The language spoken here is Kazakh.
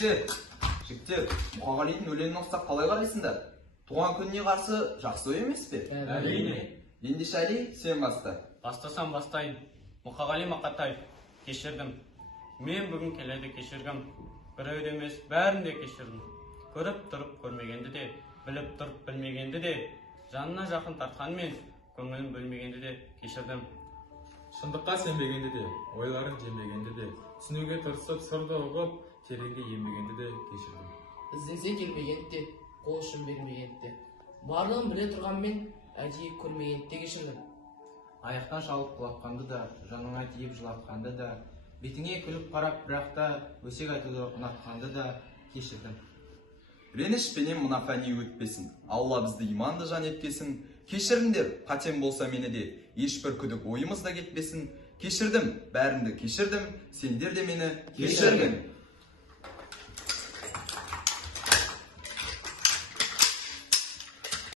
Жігіттер, Мұқағалидың өлеңін оқысақ қалай қарайсыңдар? Туған күніне қарсы жақсы ой емес пе? Әрине. Ендеше Әли, сен баста. Бастасам бастайын. Мұқағали Мақатаев, кешірдім. Мен бүгін келеді кешіргім. Біреуді емес, бәрін де кешірдім. Көріп тұрып көрмегенді де, біліп тұрып білмегенді де, жанына жақын тартқанмен, көңілін бөлмегенді де кешірдім. Шындыққа сенбегенді де, ойларын жембегенді де, түсінуге тырысып, сырды ұғып, тереңге енбегенді де кешірдім. Ізденсе келмегенді де, қол ұшын бермегенді де, барлығын біле тұрғанмен, әдейі көрмегенді де кешірдім. Аяқтан шалып құлатқанды да, жаныңа тиіп жылатқанды да, бетіңе күліп қарап, бірақ та өсек айтуды ұнатқанды да кешірдім. Ренішпенен мына фәни өтпесін, Алла бізді иманды жан еткесін. Кешіріңдер, қатем болса мені де, ешбір күдік ойымызда кетпесін. Кешірдім, бәрінді кешірдім, сендер де мені кешірдің.